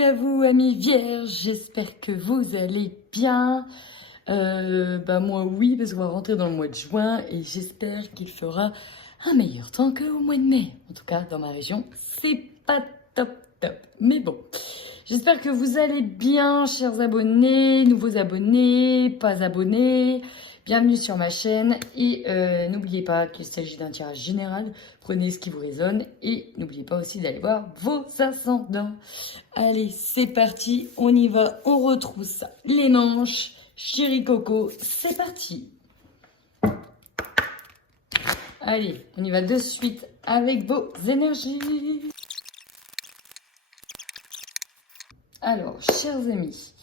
Salut à vous amis vierges, j'espère que vous allez bien. Moi oui, parce qu'on va rentrer dans le mois de juin et j'espère qu'il fera un meilleur temps qu'au mois de mai. En tout cas, dans ma région, c'est pas top top. Mais bon, j'espère que vous allez bien, chers abonnés, nouveaux abonnés, pas abonnés. Bienvenue sur ma chaîne et n'oubliez pas qu'il s'agit d'un tirage général. Prenez ce qui vous résonne et n'oubliez pas aussi d'aller voir vos ascendants. Allez, c'est parti, on y va, on retrousse les manches. Chéri Coco, c'est parti. Allez, on y va de suite avec vos énergies. Alors, chers amis,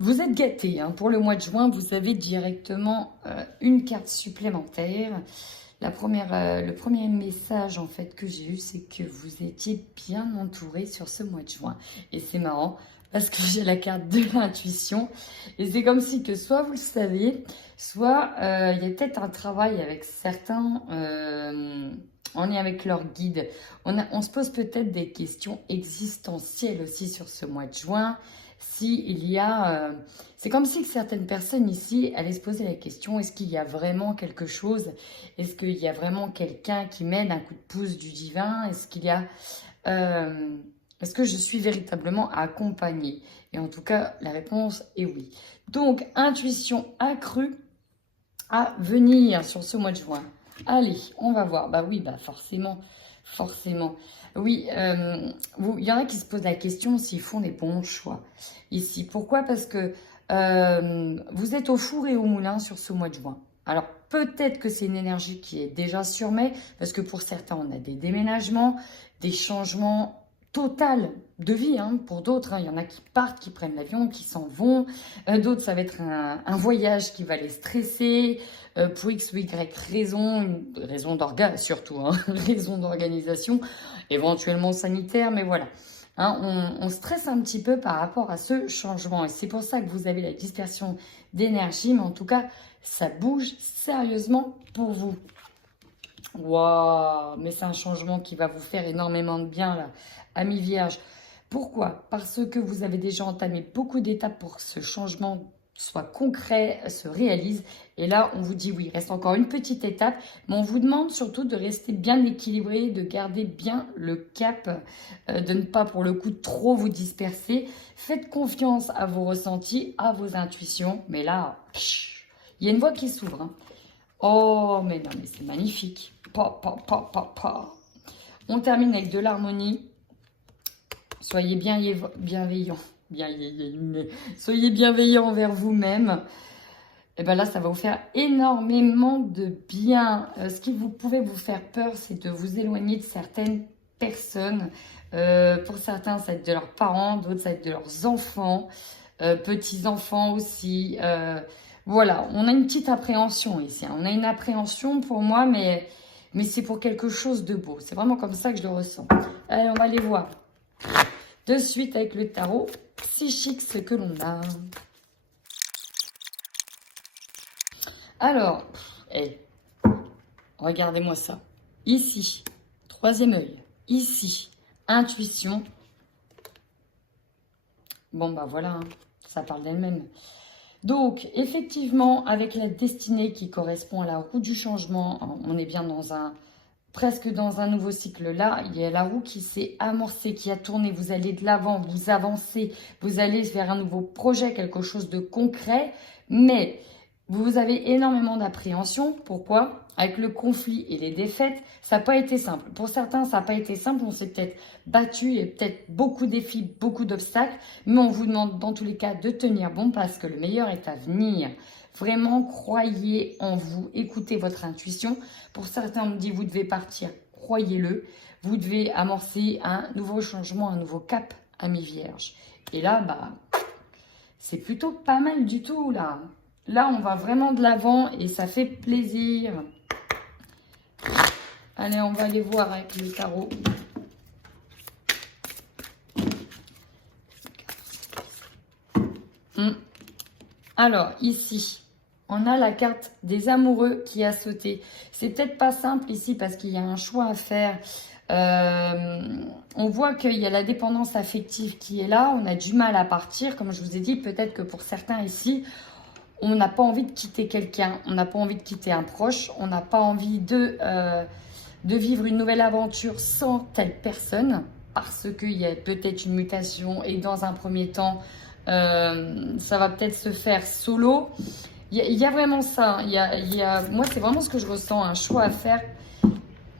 vous êtes gâtés. Hein. Pour le mois de juin, vous avez directement une carte supplémentaire. Le premier message en fait que j'ai eu, c'est que vous étiez bien entouré sur ce mois de juin. Et c'est marrant parce que j'ai la carte de l'intuition. Et c'est comme si que soit vous le savez, soit il y a peut-être un travail avec certains en lien avec leur guide. On se pose peut-être des questions existentielles aussi sur ce mois de juin. C'est comme si certaines personnes ici allaient se poser la question, est-ce qu'il y a vraiment quelque chose? Est-ce qu'il y a vraiment quelqu'un qui m'aide, un coup de pouce du divin? Est-ce que je suis véritablement accompagnée? Et en tout cas, la réponse est oui. Donc, intuition accrue à venir sur ce mois de juin. Allez, on va voir. Forcément. Oui, il y en a qui se posent la question s'ils font des bons choix ici. Pourquoi? Parce que vous êtes au four et au moulin sur ce mois de juin. Alors, peut-être que c'est une énergie qui est déjà surmée, parce que pour certains, on a des déménagements, des changements total de vie, hein. Pour d'autres, il y en a qui partent, qui prennent l'avion, qui s'en vont. D'autres, ça va être un voyage qui va les stresser pour X ou Y raison, une raison surtout, hein, raison d'organisation, éventuellement sanitaire, mais voilà. Hein, on stresse un petit peu par rapport à ce changement et c'est pour ça que vous avez la dispersion d'énergie, mais en tout cas, ça bouge sérieusement pour vous. Waouh, mais c'est un changement qui va vous faire énormément de bien, là, amis vierges. Pourquoi? Parce que vous avez déjà entamé beaucoup d'étapes pour que ce changement soit concret, se réalise. Et là, on vous dit oui, il reste encore une petite étape, mais on vous demande surtout de rester bien équilibré, de garder bien le cap, de ne pas pour le coup trop vous disperser. Faites confiance à vos ressentis, à vos intuitions. Mais là, il y a une voie qui s'ouvre. Hein. Oh, mais non, mais c'est magnifique. On termine avec de l'harmonie. Soyez bienveillants. Soyez bienveillants envers vous-même. Et bien là, ça va vous faire énormément de bien. Ce qui pouvait vous faire peur, c'est de vous éloigner de certaines personnes. Pour certains, ça va être de leurs parents, d'autres, ça va être de leurs enfants, petits-enfants aussi. Voilà, on a une petite appréhension ici. Hein. On a une appréhension pour moi, mais c'est pour quelque chose de beau. C'est vraiment comme ça que je le ressens. Allez, on va les voir. De suite avec le tarot psychique, ce que l'on a. Alors, regardez-moi ça. Ici, troisième œil. Ici, intuition. Bon, voilà, hein, ça parle d'elle-même. Donc, effectivement, avec la destinée qui correspond à la roue du changement, on est bien presque dans un nouveau cycle. Là, il y a la roue qui s'est amorcée, qui a tourné. Vous allez de l'avant, vous avancez, vous allez vers un nouveau projet, quelque chose de concret. Mais vous avez énormément d'appréhension. Pourquoi? Avec le conflit et les défaites, ça n'a pas été simple. Pour certains, ça n'a pas été simple. On s'est peut-être battu, il y a peut-être beaucoup de défis, beaucoup d'obstacles. Mais on vous demande dans tous les cas de tenir bon parce que le meilleur est à venir. Vraiment, croyez en vous, écoutez votre intuition. Pour certains, on me dit, vous devez partir, croyez-le. Vous devez amorcer un nouveau changement, un nouveau cap, amis vierges. Et là, c'est plutôt pas mal du tout, là. Là, on va vraiment de l'avant et ça fait plaisir. Allez, on va aller voir avec le tarot. Alors, ici, on a la carte des amoureux qui a sauté. C'est peut-être pas simple ici parce qu'il y a un choix à faire. On voit qu'il y a la dépendance affective qui est là, on a du mal à partir. Comme je vous ai dit, peut-être que pour certains ici, on n'a pas envie de quitter quelqu'un, on n'a pas envie de quitter un proche, on n'a pas envie de vivre une nouvelle aventure sans telle personne, parce qu'il y a peut-être une mutation et dans un premier temps, ça va peut-être se faire solo. Il y a vraiment ça, moi c'est vraiment ce que je ressens, un choix à faire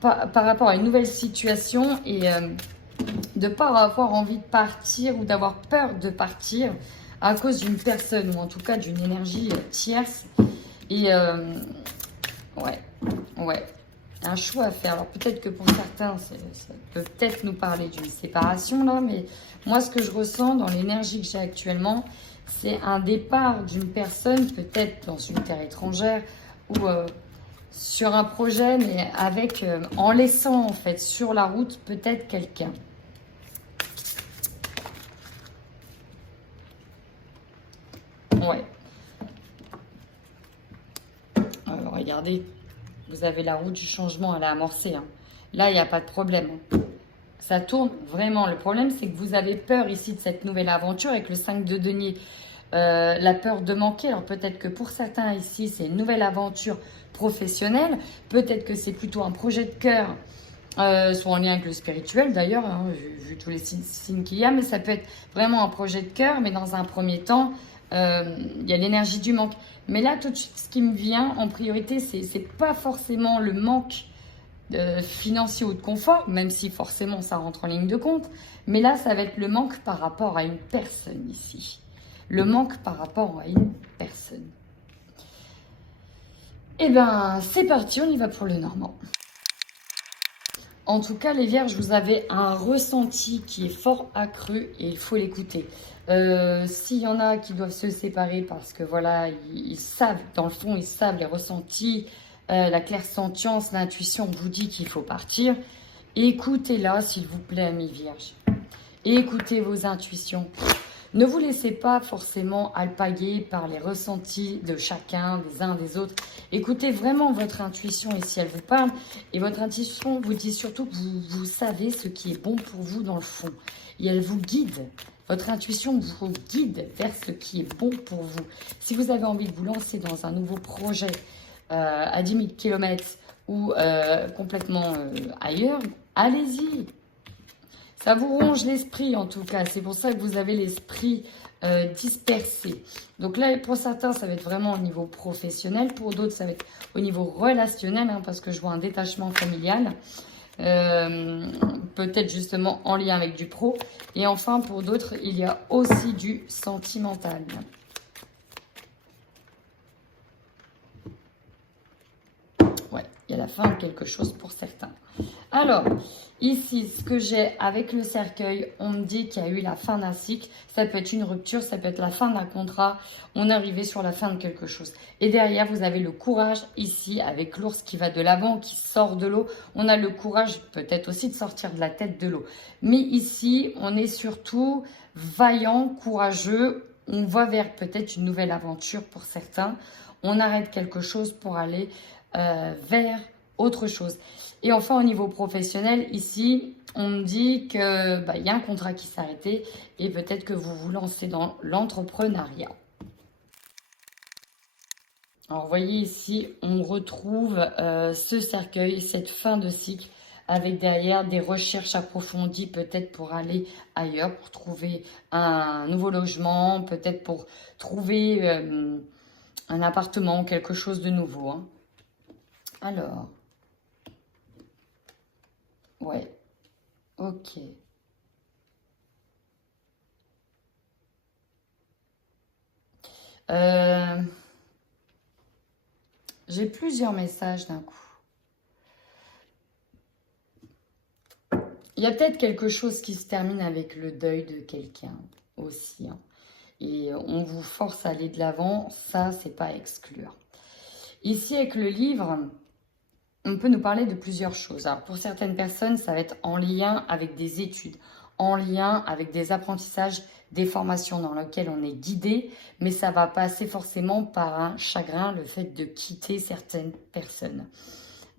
par rapport à une nouvelle situation et de ne pas avoir envie de partir ou d'avoir peur de partir à cause d'une personne ou en tout cas d'une énergie tierce. Et ouais, un choix à faire. Alors peut-être que pour certains, ça peut peut-être nous parler d'une séparation là, mais moi ce que je ressens dans l'énergie que j'ai actuellement, c'est un départ d'une personne, peut-être dans une terre étrangère ou sur un projet, mais avec en laissant en fait sur la route peut-être quelqu'un. Ouais. Alors regardez, vous avez la route du changement, elle a amorcé. Hein. Là, il n'y a pas de problème. Ça tourne vraiment. Le problème, c'est que vous avez peur ici de cette nouvelle aventure avec le 5 de denier. La peur de manquer. Alors peut-être que pour certains ici, c'est une nouvelle aventure professionnelle. Peut-être que c'est plutôt un projet de cœur, soit en lien avec le spirituel d'ailleurs, hein, vu tous les signes qu'il y a. Mais ça peut être vraiment un projet de cœur. Mais dans un premier temps, il y a l'énergie du manque. Mais là, tout de suite, ce qui me vient en priorité, c'est pas forcément le manque financier ou de confort, même si forcément ça rentre en ligne de compte. Mais là, ça va être le manque par rapport à une personne ici. Le manque par rapport à une personne. Eh bien, c'est parti, on y va pour le Normand. En tout cas, les Vierges, vous avez un ressenti qui est fort accru et il faut l'écouter. S'il y en a qui doivent se séparer parce que voilà, ils savent, dans le fond, ils savent les ressentis, la clairsentience, l'intuition vous dit qu'il faut partir. Écoutez-la, s'il vous plaît, amis Vierges. Écoutez vos intuitions. Ne vous laissez pas forcément alpaguer par les ressentis de chacun, des uns des autres. Écoutez vraiment votre intuition et si elle vous parle. Et votre intuition vous dit surtout que vous savez ce qui est bon pour vous dans le fond. Et elle vous guide. Votre intuition vous guide vers ce qui est bon pour vous. Si vous avez envie de vous lancer dans un nouveau projet à 10 000 km ou complètement ailleurs, allez-y. Ça vous ronge l'esprit en tout cas, c'est pour ça que vous avez l'esprit dispersé. Donc là, pour certains, ça va être vraiment au niveau professionnel, pour d'autres, ça va être au niveau relationnel, hein, parce que je vois un détachement familial, peut-être justement en lien avec du pro. Et enfin, pour d'autres, il y a aussi du sentimental. Ouais, il y a la fin de quelque chose pour certains. Alors, ici, ce que j'ai avec le cercueil, on me dit qu'il y a eu la fin d'un cycle. Ça peut être une rupture, ça peut être la fin d'un contrat. On est arrivé sur la fin de quelque chose. Et derrière, vous avez le courage ici, avec l'ours qui va de l'avant, qui sort de l'eau. On a le courage peut-être aussi de sortir de la tête de l'eau. Mais ici, on est surtout vaillant, courageux. On va vers peut-être une nouvelle aventure pour certains. On arrête quelque chose pour aller vers autre chose. Et enfin, au niveau professionnel, ici, on me dit qu'il y a un contrat qui s'est arrêté et peut-être que vous vous lancez dans l'entrepreneuriat. Alors, vous voyez ici, on retrouve ce cercueil, cette fin de cycle, avec derrière des recherches approfondies, peut-être pour aller ailleurs, pour trouver un nouveau logement, peut-être pour trouver un appartement, quelque chose de nouveau. Hein. Alors... Ouais, ok. J'ai plusieurs messages d'un coup. Il y a peut-être quelque chose qui se termine avec le deuil de quelqu'un aussi. Hein. Et on vous force à aller de l'avant, ça, c'est pas à exclure. Ici, avec le livre... On peut nous parler de plusieurs choses. Alors, pour certaines personnes, ça va être en lien avec des études, en lien avec des apprentissages, des formations dans lesquelles on est guidé, mais ça va passer forcément par un chagrin, le fait de quitter certaines personnes.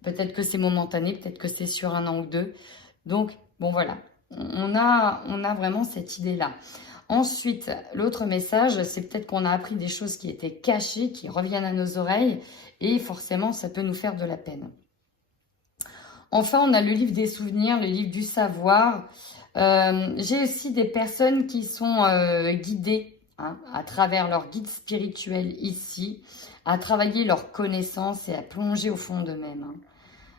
Peut-être que c'est momentané, peut-être que c'est sur un an ou deux. Donc, bon voilà, on a vraiment cette idée-là. Ensuite, l'autre message, c'est peut-être qu'on a appris des choses qui étaient cachées, qui reviennent à nos oreilles, et forcément, ça peut nous faire de la peine. Enfin, on a le livre des souvenirs, le livre du savoir. J'ai aussi des personnes qui sont guidées à travers leur guide spirituel ici, à travailler leurs connaissances et à plonger au fond d'eux-mêmes.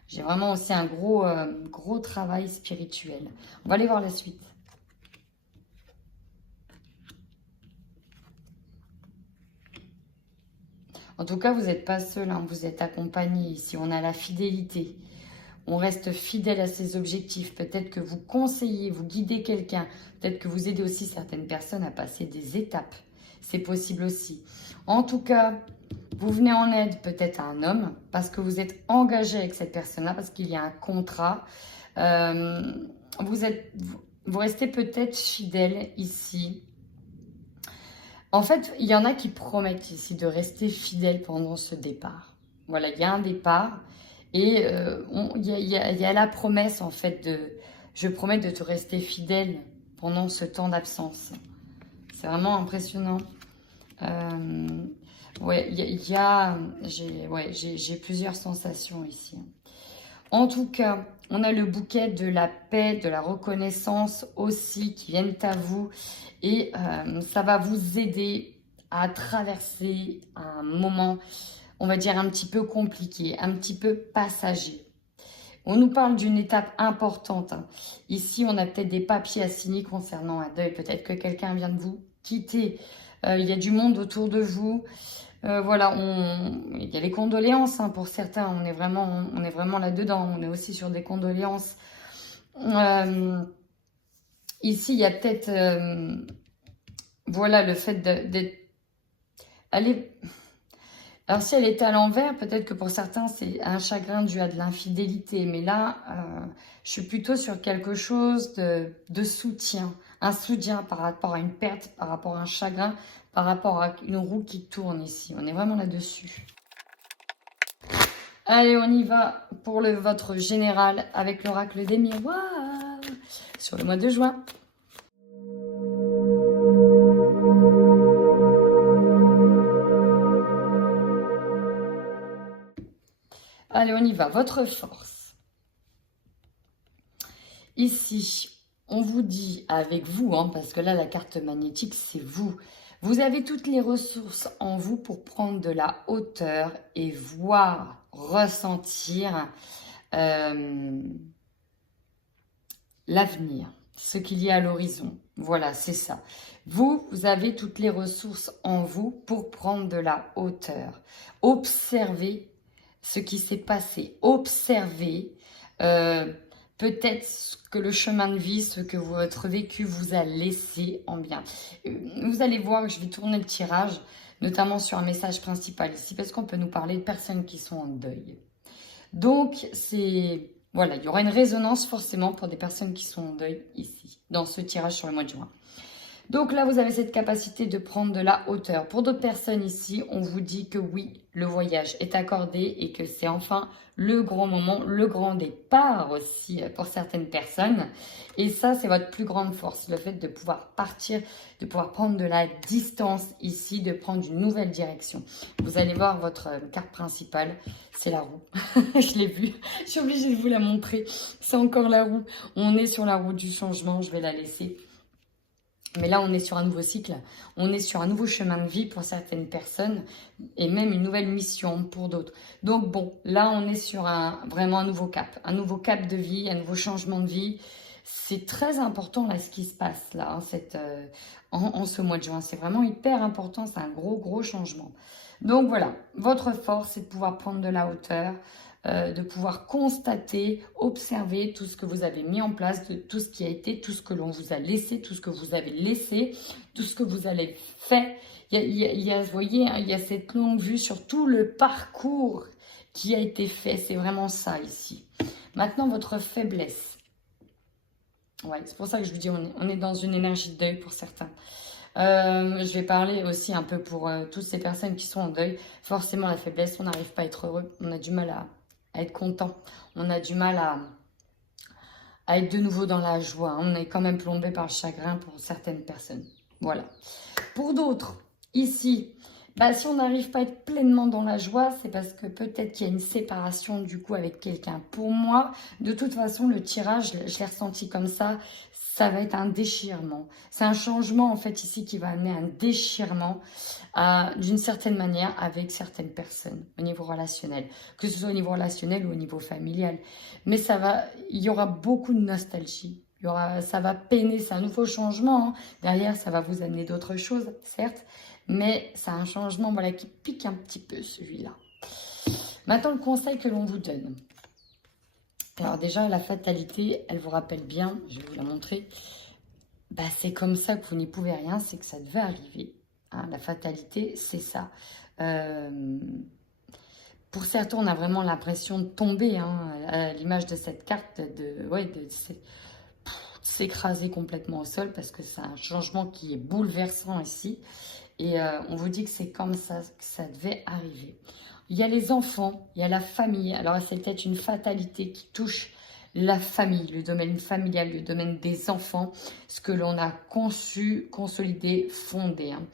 J'ai vraiment aussi un gros travail spirituel. On va aller voir la suite. En tout cas, vous n'êtes pas seul, hein, vous êtes accompagné ici. On a la fidélité. On reste fidèle à ses objectifs. Peut-être que vous conseillez, vous guidez quelqu'un. Peut-être que vous aidez aussi certaines personnes à passer des étapes. C'est possible aussi. En tout cas, vous venez en aide peut-être à un homme parce que vous êtes engagé avec cette personne-là, parce qu'il y a un contrat. Vous restez peut-être fidèle ici. En fait, il y en a qui promettent ici de rester fidèles pendant ce départ. Voilà, il y a un départ et il y a la promesse en fait de « je promets de te rester fidèle pendant ce temps d'absence ». C'est vraiment impressionnant. Ouais, j'ai plusieurs sensations ici. En tout cas, on a le bouquet de la paix, de la reconnaissance aussi qui viennent à vous. Et ça va vous aider à traverser un moment, on va dire, un petit peu compliqué, un petit peu passager. On nous parle d'une étape importante. Ici, on a peut-être des papiers à signer concernant un deuil. Peut-être que quelqu'un vient de vous quitter. Il y a du monde autour de vous. Voilà, il y a les condoléances pour certains. On est vraiment là-dedans. On est aussi sur des condoléances. Ici, il y a peut-être, voilà, le fait d'être... Alors, si elle était à l'envers, peut-être que pour certains, c'est un chagrin dû à de l'infidélité. Mais là, je suis plutôt sur quelque chose de soutien. Un soutien par rapport à une perte, par rapport à un chagrin, par rapport à une roue qui tourne ici. On est vraiment là-dessus. Allez, on y va pour votre général avec l'oracle des miroirs sur le mois de juin. Allez, on y va. Votre force. Ici, on vous dit avec vous, parce que là, la carte magnétique, c'est vous. Vous avez toutes les ressources en vous pour prendre de la hauteur et voir, ressentir l'avenir, ce qu'il y a à l'horizon. Voilà, c'est ça. Vous avez toutes les ressources en vous pour prendre de la hauteur. Observez ce qui s'est passé. Observez peut-être ce que le chemin de vie, ce que votre vécu vous a laissé en bien. Vous allez voir que je vais tourner le tirage, notamment sur un message principal ici, parce qu'on peut nous parler de personnes qui sont en deuil. Donc, voilà, il y aura une résonance forcément pour des personnes qui sont en deuil ici, dans ce tirage sur le mois de juin. Donc là, vous avez cette capacité de prendre de la hauteur. Pour d'autres personnes ici, on vous dit que oui, le voyage est accordé et que c'est enfin le grand moment, le grand départ aussi pour certaines personnes. Et ça, c'est votre plus grande force, le fait de pouvoir partir, de pouvoir prendre de la distance ici, de prendre une nouvelle direction. Vous allez voir votre carte principale, c'est la roue. Je l'ai vue, je suis obligée de vous la montrer. C'est encore la roue. On est sur la roue du changement, je vais la laisser. Mais là, on est sur un nouveau cycle, on est sur un nouveau chemin de vie pour certaines personnes et même une nouvelle mission pour d'autres. Donc bon, là, on est sur vraiment un nouveau cap de vie, un nouveau changement de vie. C'est très important là ce qui se passe là, en ce mois de juin. C'est vraiment hyper important, c'est un gros changement. Donc voilà, votre force, c'est de pouvoir prendre de la hauteur, de pouvoir constater, observer tout ce que vous avez mis en place, de tout ce qui a été, tout ce que l'on vous a laissé, tout ce que vous avez laissé, tout ce que vous avez fait. Vous voyez, il y a cette longue vue sur tout le parcours qui a été fait. C'est vraiment ça ici. Maintenant, votre faiblesse. Ouais, c'est pour ça que je vous dis, on est dans une énergie de deuil pour certains. Je vais parler aussi un peu pour toutes ces personnes qui sont en deuil. Forcément, la faiblesse, on n'arrive pas à être heureux. On a du mal à être content. On a du mal à être de nouveau dans la joie. On est quand même plombé par le chagrin pour certaines personnes. Voilà. Pour d'autres, ici, bah, si on n'arrive pas à être pleinement dans la joie, c'est parce que peut-être qu'il y a une séparation du coup avec quelqu'un. Pour moi, de toute façon, le tirage, je l'ai ressenti comme ça va être un déchirement. C'est un changement en fait ici qui va amener un déchirement d'une certaine manière avec certaines personnes au niveau relationnel. Que ce soit au niveau relationnel ou au niveau familial. Mais il y aura beaucoup de nostalgie. Ça va peiner, c'est un nouveau changement. Hein. Derrière, ça va vous amener d'autres choses, certes. Mais c'est un changement voilà, qui pique un petit peu, celui-là. Maintenant, le conseil que l'on vous donne. Alors déjà, la fatalité, elle vous rappelle bien, je vais vous la montrer. Bah, c'est comme ça que vous n'y pouvez rien, c'est que ça devait arriver. Hein, la fatalité, c'est ça. Pour certains, on a vraiment l'impression de tomber, hein, à l'image de cette carte, de s'écraser complètement au sol, parce que c'est un changement qui est bouleversant ici. Et on vous dit que c'est comme ça que ça devait arriver. Il y a les enfants, il y a la famille. Alors c'est peut-être une fatalité qui touche la famille, le domaine familial, le domaine des enfants, ce que l'on a conçu, consolidé, fondé. Hein.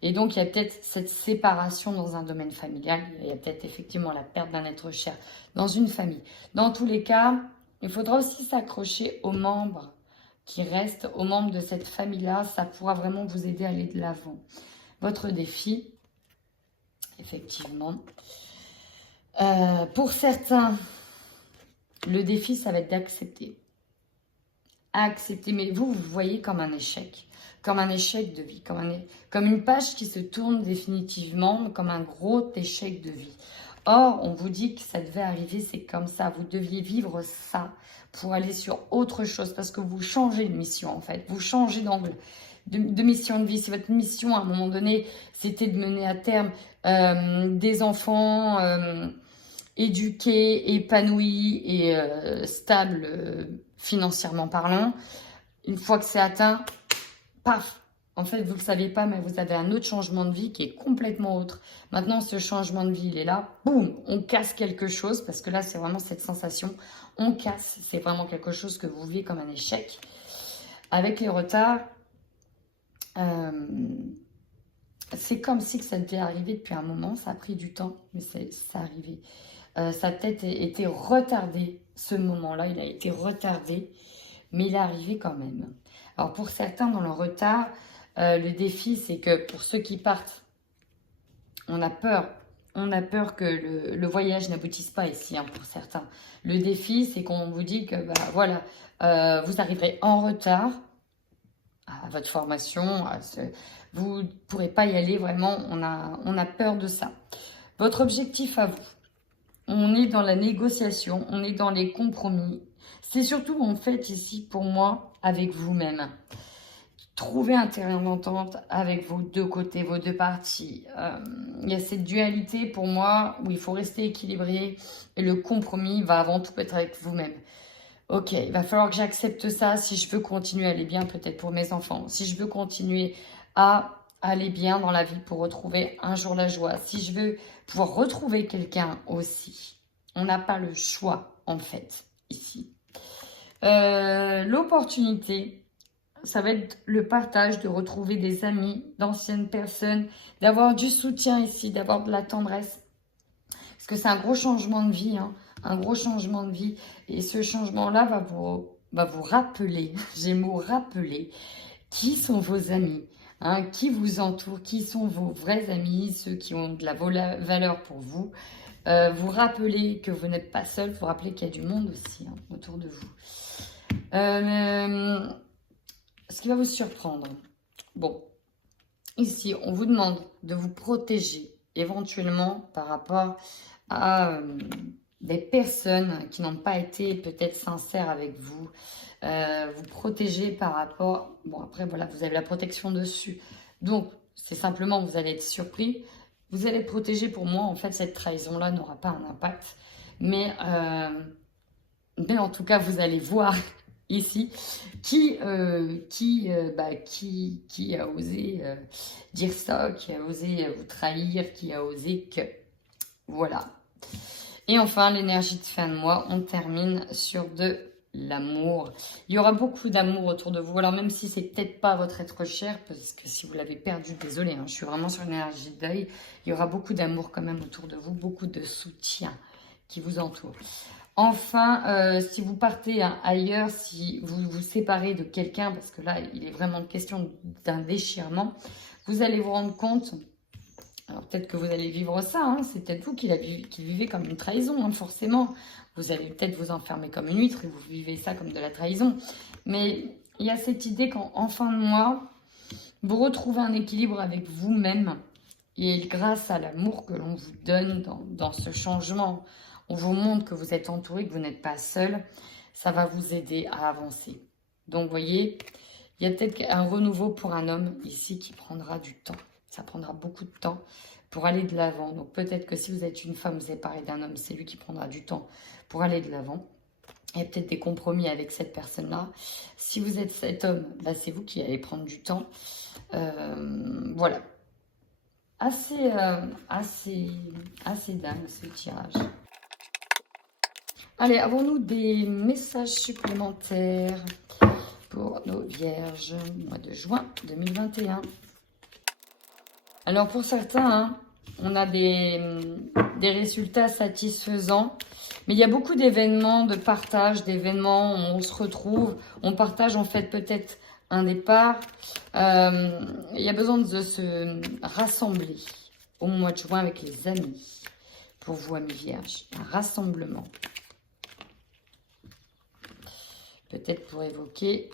Et donc il y a peut-être cette séparation dans un domaine familial. Il y a peut-être effectivement la perte d'un être cher dans une famille. Dans tous les cas, il faudra aussi s'accrocher aux membres qui restent, aux membres de cette famille-là. Ça pourra vraiment vous aider à aller de l'avant. Votre défi, effectivement. Pour certains, le défi, ça va être d'accepter. Accepter, mais vous voyez comme un échec de vie, comme une page qui se tourne définitivement, comme un gros échec de vie. Or, on vous dit que ça devait arriver, c'est comme ça, vous deviez vivre ça pour aller sur autre chose, parce que vous changez de mission en fait, vous changez d'angle. De mission de vie. Si votre mission, à un moment donné, c'était de mener à terme des enfants éduqués, épanouis et stables financièrement parlant, une fois que c'est atteint, paf, en fait, vous ne le savez pas, mais vous avez un autre changement de vie qui est complètement autre. Maintenant, ce changement de vie, il est là, boum, on casse quelque chose, parce que là, c'est vraiment cette sensation, on casse, c'est vraiment quelque chose que vous vivez comme un échec. Avec les retards, c'est comme si que ça devait arriver depuis un moment, ça a pris du temps, mais c'est arrivé. Ça a peut-être été retardé, ce moment-là, il a été retardé, mais il est arrivé quand même. Alors pour certains, dans le retard, le défi, c'est que pour ceux qui partent, on a peur que le voyage n'aboutisse pas ici, hein, pour certains. Le défi, c'est qu'on vous dit que, bah, voilà, vous arriverez en retard, à votre formation, vous ne pourrez pas y aller vraiment, on a peur de ça. Votre objectif à vous, on est dans la négociation, on est dans les compromis. C'est surtout en fait ici pour moi avec vous-même. Trouver un terrain d'entente avec vos deux côtés, vos deux parties. Il y a cette dualité pour moi où il faut rester équilibré et le compromis va avant tout être avec vous-même. Ok, il va falloir que j'accepte ça si je veux continuer à aller bien, peut-être pour mes enfants. Si je veux continuer à aller bien dans la vie pour retrouver un jour la joie. Si je veux pouvoir retrouver quelqu'un aussi. On n'a pas le choix, en fait, ici. L'opportunité, ça va être le partage, de retrouver des amis, d'anciennes personnes, d'avoir du soutien ici, d'avoir de la tendresse. Parce que c'est un gros changement de vie, hein. Un gros changement de vie. Et ce changement-là va vous rappeler, j'ai le mot rappeler, qui sont vos amis, hein, qui vous entourent, qui sont vos vrais amis, ceux qui ont de la valeur pour vous. Vous rappelez que vous n'êtes pas seul, vous rappelez qu'il y a du monde aussi, hein, autour de vous. Ce qui va vous surprendre. Bon, ici, on vous demande de vous protéger éventuellement par rapport à des personnes qui n'ont pas été peut-être sincères avec vous. Vous protéger par rapport... Bon, après, voilà, vous avez la protection dessus. Donc, c'est simplement, vous allez être surpris. Vous allez être protégé. Pour moi, en fait, cette trahison-là n'aura pas un impact. Mais en tout cas, vous allez voir ici qui a osé dire ça, qui a osé vous trahir, qui a osé que... Voilà. Et enfin, l'énergie de fin de mois, on termine sur de l'amour. Il y aura beaucoup d'amour autour de vous. Alors même si c'est peut-être pas votre être cher, parce que si vous l'avez perdu, désolé, hein, je suis vraiment sur une énergie de deuil, il y aura beaucoup d'amour quand même autour de vous, beaucoup de soutien qui vous entoure. Enfin, si vous partez ailleurs, si vous vous séparez de quelqu'un, parce que là, il est vraiment question d'un déchirement, vous allez vous rendre compte, alors peut-être que vous allez vivre ça, hein, c'est peut-être vous qui vivez comme une trahison, hein, forcément. Vous allez peut-être vous enfermer comme une huître et vous vivez ça comme de la trahison. Mais il y a cette idée qu'en fin de mois, vous retrouvez un équilibre avec vous-même et grâce à l'amour que l'on vous donne dans ce changement, on vous montre que vous êtes entouré, que vous n'êtes pas seul, ça va vous aider à avancer. Donc, vous voyez, il y a peut-être un renouveau pour un homme ici qui prendra du temps. Ça prendra beaucoup de temps pour aller de l'avant. Donc, peut-être que si vous êtes une femme séparée d'un homme, c'est lui qui prendra du temps pour aller de l'avant. Il y a peut-être des compromis avec cette personne-là. Si vous êtes cet homme, bah, c'est vous qui allez prendre du temps. Voilà. Assez dingue ce tirage. Allez, avons-nous des messages supplémentaires pour nos vierges, mois de juin 2021? Alors, pour certains, hein, on a des résultats satisfaisants, mais il y a beaucoup d'événements, de partage, d'événements où on se retrouve, on partage en fait peut-être un départ. Il y a besoin de se rassembler au mois de juin avec les amis, pour vous, amis vierges, un rassemblement. Peut-être pour évoquer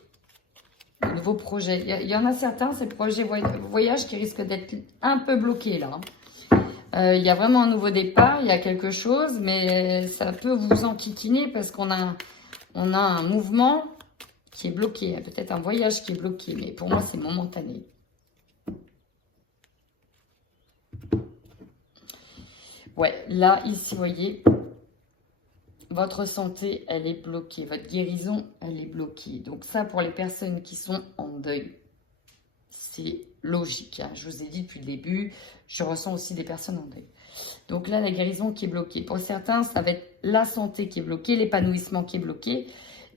de nouveaux projets. Il y en a certains, ces projets voyage qui risquent d'être un peu bloqués là. Il y a vraiment un nouveau départ, il y a quelque chose, mais ça peut vous enquiquiner parce qu'on a un mouvement qui est bloqué. Peut-être un voyage qui est bloqué, mais pour moi, c'est momentané. Ouais, là, ici, vous voyez, votre santé, elle est bloquée. Votre guérison, elle est bloquée. Donc ça, pour les personnes qui sont en deuil, c'est logique. Hein. Je vous ai dit depuis le début, je ressens aussi des personnes en deuil. Donc là, la guérison qui est bloquée. Pour certains, ça va être la santé qui est bloquée, l'épanouissement qui est bloqué.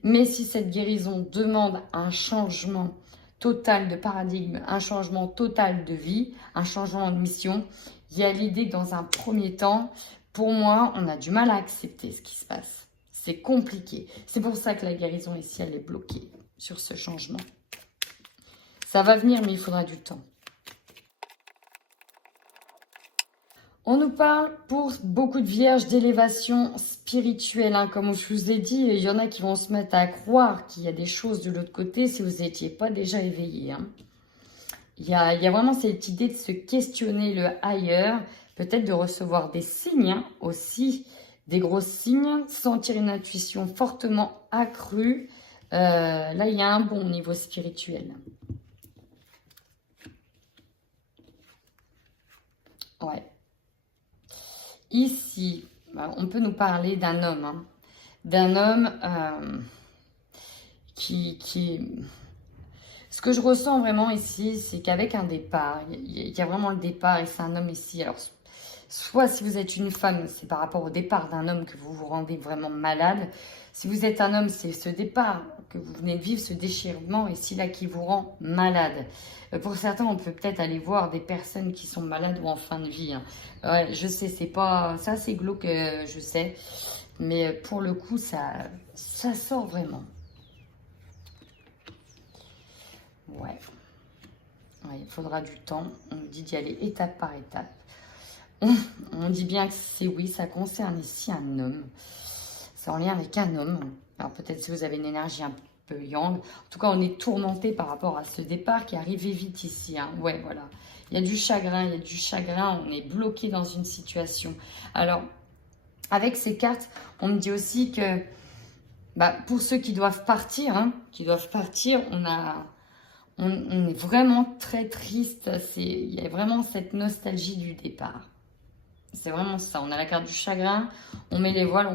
Mais si cette guérison demande un changement total de paradigme, un changement total de vie, un changement de mission, il y a l'idée que dans un premier temps, pour moi, on a du mal à accepter ce qui se passe. C'est compliqué. C'est pour ça que la guérison ici, elle est bloquée sur ce changement. Ça va venir, mais il faudra du temps. On nous parle pour beaucoup de vierges d'élévation spirituelle. Hein. Comme je vous ai dit, il y en a qui vont se mettre à croire qu'il y a des choses de l'autre côté si vous n'étiez pas déjà éveillé. Hein. Il y a vraiment cette idée de se questionner le ailleurs, peut-être de recevoir des signes hein, aussi, des gros signes, sentir une intuition fortement accrue. Là, il y a un bon niveau spirituel. Ouais. Ici, on peut nous parler d'un homme. Hein. D'un homme qui est... Ce que je ressens vraiment ici, c'est qu'avec un départ, il y a vraiment le départ et c'est un homme ici. Alors, soit si vous êtes une femme, c'est par rapport au départ d'un homme que vous vous rendez vraiment malade. Si vous êtes un homme, c'est ce départ que vous venez de vivre, ce déchirement ici là qui vous rend malade. Pour certains, on peut peut-être aller voir des personnes qui sont malades ou en fin de vie. Hein. Ouais, je sais, c'est pas... Ça, c'est glauque, je sais. Mais pour le coup, ça sort vraiment. Ouais. Ouais, il faudra du temps. On dit d'y aller étape par étape. On dit bien que c'est oui, ça concerne ici un homme. C'est en lien avec un homme. Alors peut-être si vous avez une énergie un peu yang. En tout cas, on est tourmenté par rapport à ce départ qui est arrivé vite ici. Hein. Ouais, voilà. Il y a du chagrin, on est bloqué dans une situation. Alors, avec ces cartes, on me dit aussi que pour ceux qui doivent partir, hein, on est vraiment très triste. Il y a vraiment cette nostalgie du départ. C'est vraiment ça. On a la carte du chagrin, on met les voiles,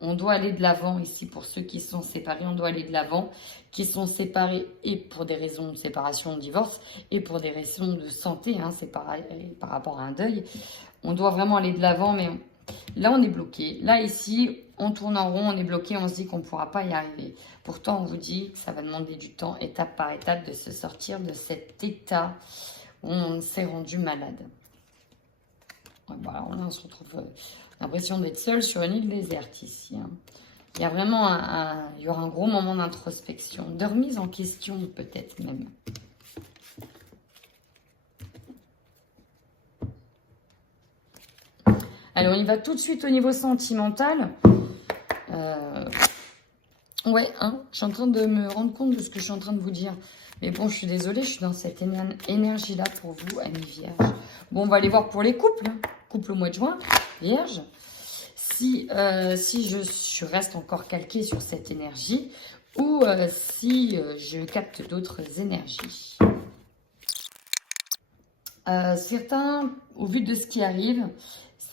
on doit aller de l'avant ici pour ceux qui sont séparés. On doit aller de l'avant, qui sont séparés et pour des raisons de séparation, de divorce, et pour des raisons de santé, hein, c'est pareil par rapport à un deuil. On doit vraiment aller de l'avant, mais Là, on est bloqué. Là, ici, on tourne en rond, on est bloqué, on se dit qu'on ne pourra pas y arriver. Pourtant, on vous dit que ça va demander du temps, étape par étape, de se sortir de cet état où on s'est rendu malade. Voilà, on se retrouve l'impression d'être seul sur une île déserte ici. Hein. Il y a vraiment il y aura un gros moment d'introspection, de remise en question peut-être même. Alors, on y va tout de suite au niveau sentimental. Ouais, hein, je suis en train de me rendre compte de ce que je suis en train de vous dire. Mais bon, je suis désolée, je suis dans cette énergie-là pour vous, amis vierges. Bon, on va aller voir pour les couples. Couple au mois de juin, vierge. Si je reste encore calquée sur cette énergie ou si je capte d'autres énergies. Certains, au vu de ce qui arrive,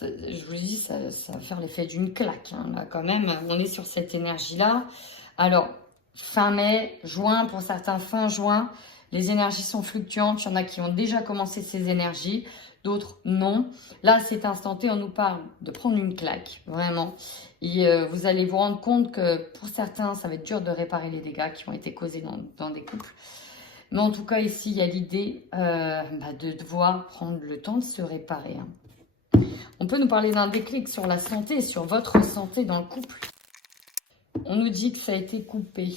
je vous dis, ça va faire l'effet d'une claque. Hein, là, quand même, on est sur cette énergie-là. Alors, fin mai, juin, pour certains, fin juin, les énergies sont fluctuantes. Il y en a qui ont déjà commencé ces énergies, d'autres non. Là, à cet instant T, on nous parle de prendre une claque, vraiment. Et vous allez vous rendre compte que pour certains, ça va être dur de réparer les dégâts qui ont été causés dans des couples. Mais en tout cas, ici, il y a l'idée de devoir prendre le temps de se réparer. Hein. On peut nous parler d'un déclic sur la santé, sur votre santé dans le couple. On nous dit que ça a été coupé,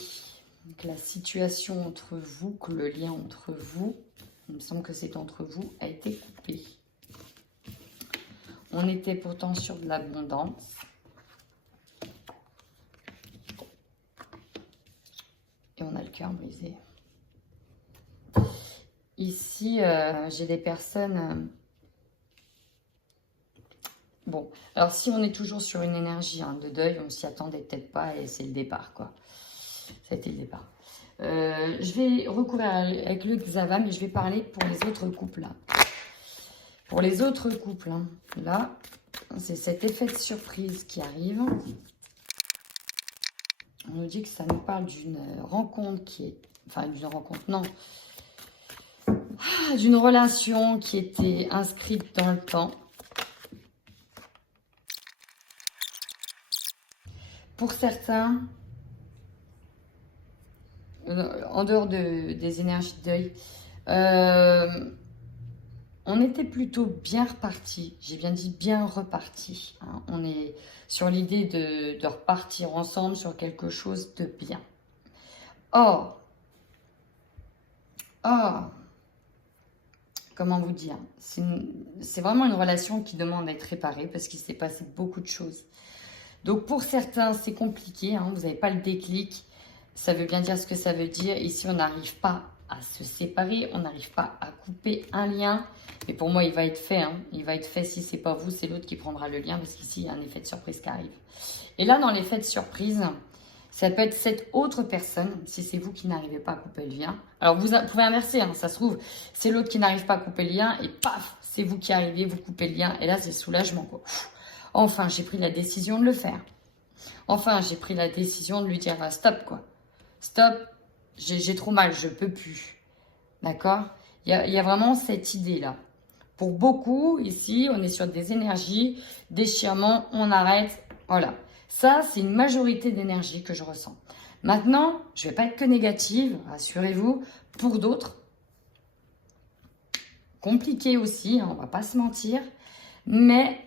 que la situation entre vous, que le lien entre vous, il me semble que c'est entre vous, a été coupé. On était pourtant sur de l'abondance. Et on a le cœur brisé. Ici, j'ai des personnes... Bon, alors si on est toujours sur une énergie de deuil, on s'y attendait peut-être pas et c'est le départ, quoi. Ça a été le départ. Je vais recouvrir avec le Xava, mais je vais parler pour les autres couples, là. Pour les autres couples, hein, là, c'est cet effet de surprise qui arrive. On nous dit que ça nous parle d'une rencontre qui est... Enfin, d'une rencontre, non. D'une relation qui était inscrite dans le temps. Pour certains, en dehors des énergies de deuil, on était plutôt bien reparti. J'ai bien dit bien reparti. Hein. On est sur l'idée de repartir ensemble sur quelque chose de bien. Or, comment vous dire, c'est vraiment une relation qui demande à être réparée parce qu'il s'est passé beaucoup de choses. Donc pour certains, c'est compliqué, hein, vous n'avez pas le déclic, ça veut bien dire ce que ça veut dire. Ici, on n'arrive pas à se séparer, on n'arrive pas à couper un lien. Et pour moi, il va être fait, hein. Il va être fait. Si ce n'est pas vous, c'est l'autre qui prendra le lien parce qu'ici, il y a un effet de surprise qui arrive. Et là, dans l'effet de surprise, ça peut être cette autre personne, si c'est vous qui n'arrivez pas à couper le lien. Alors, vous pouvez inverser, hein, ça se trouve, c'est l'autre qui n'arrive pas à couper le lien et paf, c'est vous qui arrivez, vous coupez le lien. Et là, c'est soulagement, quoi. Enfin, j'ai pris la décision de le faire. Enfin, j'ai pris la décision de lui dire stop, quoi. Stop, j'ai trop mal, je peux plus. D'accord ? Il y a vraiment cette idée-là. Pour beaucoup, ici, on est sur des énergies, déchirement, on arrête. Voilà. Ça, c'est une majorité d'énergie que je ressens. Maintenant, je ne vais pas être que négative, rassurez-vous. Pour d'autres, compliqué aussi, hein, on ne va pas se mentir. Mais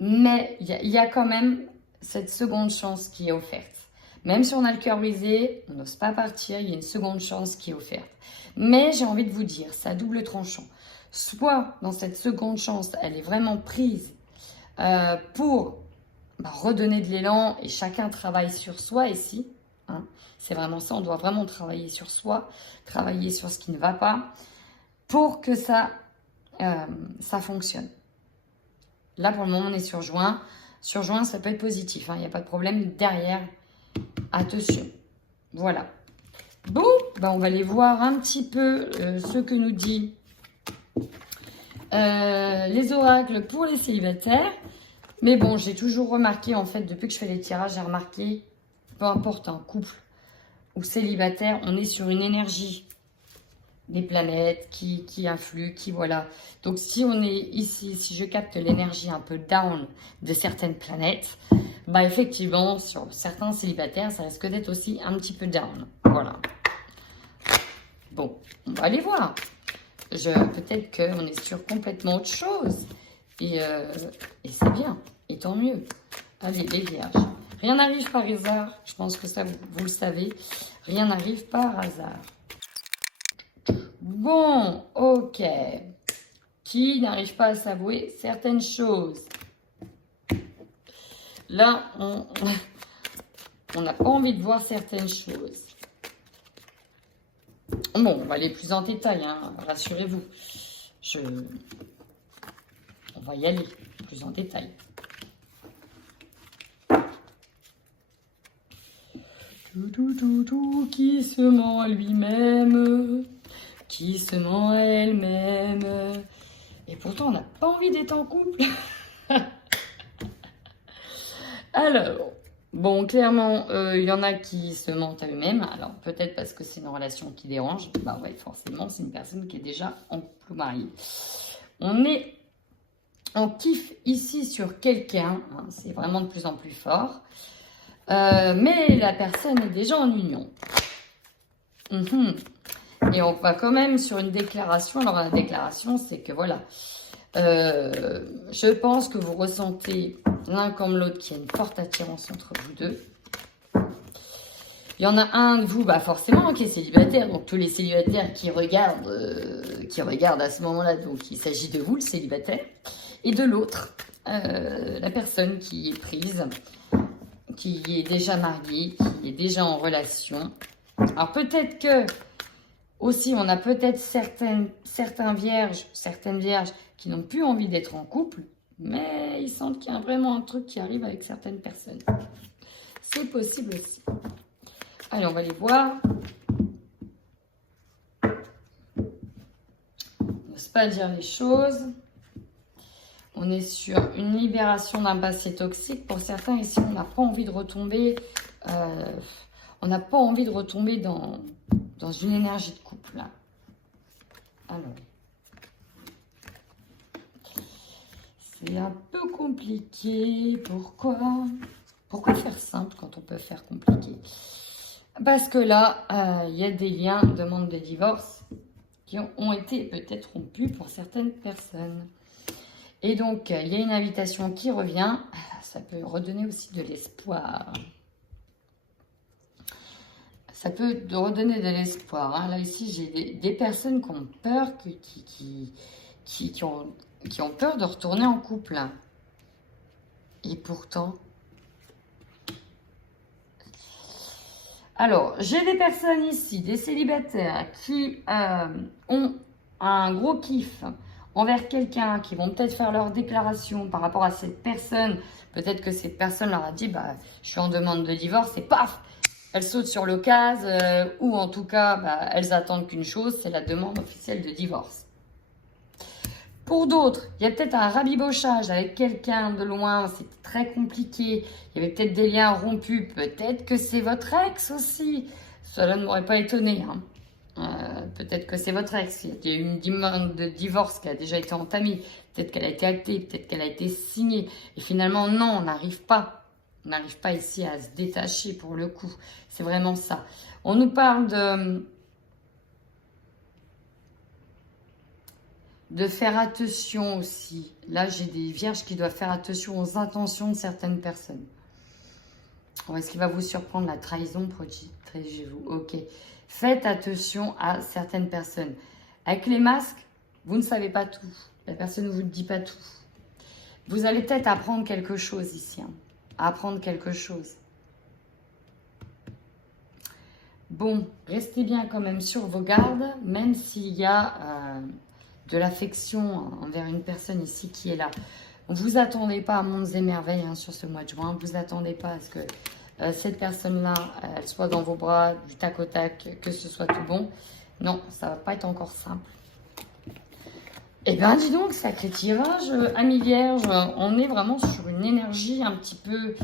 il y a quand même cette seconde chance qui est offerte. Même si on a le cœur brisé, on n'ose pas partir, il y a une seconde chance qui est offerte. Mais j'ai envie de vous dire, c'est à double tranchant. Soit dans cette seconde chance, elle est vraiment prise pour redonner de l'élan et chacun travaille sur soi ici. Hein, c'est vraiment ça, on doit vraiment travailler sur soi, travailler sur ce qui ne va pas pour que ça fonctionne. Là, pour le moment, on est sur juin. Sur juin, ça peut être positif. Il n'y a pas de problème derrière. Attention. Voilà. Bon, on va aller voir un petit peu ce que nous dit les oracles pour les célibataires. Mais bon, j'ai toujours remarqué, en fait, depuis que je fais les tirages, j'ai remarqué, peu importe un couple ou célibataire, on est sur une énergie des planètes qui influent, qui voilà. Donc si on est ici, si je capte l'énergie un peu down de certaines planètes, bah effectivement, sur certains célibataires, ça risque d'être aussi un petit peu down. Voilà. Bon, on va aller voir. Peut-être qu'on est sur complètement autre chose. Et c'est bien. Et tant mieux. Allez, les vierges. Rien n'arrive par hasard. Je pense que ça, vous le savez. Rien n'arrive par hasard. Bon, ok. Qui n'arrive pas à s'avouer certaines choses? Là, on n'a pas envie de voir certaines choses. Bon, on va aller plus en détail, hein, rassurez-vous. On va y aller plus en détail. Qui se ment lui-même, qui se ment elle-même. Et pourtant, on n'a pas envie d'être en couple. Alors, bon, clairement, il y en a qui se mentent à eux-mêmes. Alors, peut-être parce que c'est une relation qui dérange. Bah ouais, forcément, c'est une personne qui est déjà en couple ou mariée. On kiffe ici sur quelqu'un. Hein, c'est vraiment de plus en plus fort. Mais la personne est déjà en union. Et on va quand même sur une déclaration. Alors, la déclaration, c'est que voilà. Je pense que vous ressentez l'un comme l'autre qu'il y a une forte attirance entre vous deux. Il y en a un de vous, bah forcément, qui est célibataire. Donc, tous les célibataires qui regardent à ce moment-là, donc il s'agit de vous, le célibataire. Et de l'autre, la personne qui est prise, qui est déjà mariée, qui est déjà en relation. Alors, peut-être que, aussi, on a peut-être certaines vierges qui n'ont plus envie d'être en couple, mais ils sentent qu'il y a vraiment un truc qui arrive avec certaines personnes. C'est possible aussi. Allez, on va les voir. On n'ose pas dire les choses. On est sur une libération d'un passé toxique. Pour certains, ici, on n'a pas envie de retomber. On n'a pas envie de retomber dans une énergie de couple. Là. Alors. C'est un peu compliqué. Pourquoi faire simple quand on peut faire compliqué? Parce que là, il y a des liens, demande de divorce, qui ont été peut-être rompus pour certaines personnes. Et donc, il y a une invitation qui revient. Ça peut redonner aussi de l'espoir. Ça peut redonner de l'espoir. Hein. Là, ici, j'ai des personnes qui ont peur, qui ont peur de retourner en couple. Et pourtant... Alors, j'ai des personnes ici, des célibataires qui ont un gros kiff envers quelqu'un, qui vont peut-être faire leur déclaration par rapport à cette personne. Peut-être que cette personne leur a dit, bah, je suis en demande de divorce, et paf, elles sautent sur l'occasion, ou en tout cas, bah, elles attendent qu'une chose, c'est la demande officielle de divorce. Pour d'autres, il y a peut-être un rabibochage avec quelqu'un de loin, c'est très compliqué, il y avait peut-être des liens rompus, peut-être que c'est votre ex aussi, cela ne m'aurait pas étonné. Hein. Peut-être que c'est votre ex, il y a eu une demande de divorce qui a déjà été entamée, peut-être qu'elle a été actée, peut-être qu'elle a été signée, et finalement non, on n'arrive pas ici à se détacher pour le coup, c'est vraiment ça. On nous parle de faire attention aussi. Là, j'ai des vierges qui doivent faire attention aux intentions de certaines personnes. Oh, est-ce qu'il va vous surprendre la trahison, protégez-vous? Ok. Faites attention à certaines personnes. Avec les masques, vous ne savez pas tout. La personne ne vous dit pas tout. Vous allez peut-être apprendre quelque chose ici. Hein. Apprendre quelque chose. Bon, restez bien quand même sur vos gardes, même s'il y a... de l'affection envers une personne ici qui est là. Vous attendez pas à mondes et merveilles hein, sur ce mois de juin. Vous attendez pas à ce que cette personne-là, elle soit dans vos bras, du tac au tac, que ce soit tout bon. Non, ça va pas être encore simple. Eh bien, dis donc, sacré tirage, amis vierges, on est vraiment sur une énergie un petit peu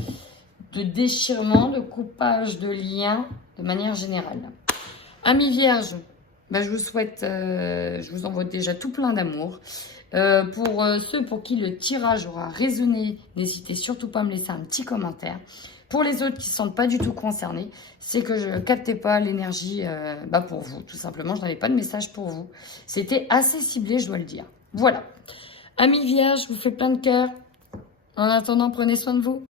de déchirement, de coupage de liens, de manière générale. Amis vierges, bah, je vous souhaite, je vous envoie déjà tout plein d'amour. Pour ceux pour qui le tirage aura résonné, n'hésitez surtout pas à me laisser un petit commentaire. Pour les autres qui ne se sentent pas du tout concernés, c'est que je ne captais pas l'énergie bah pour vous. Tout simplement, je n'avais pas de message pour vous. C'était assez ciblé, je dois le dire. Voilà. Amis vierges, je vous fais plein de cœur. En attendant, prenez soin de vous.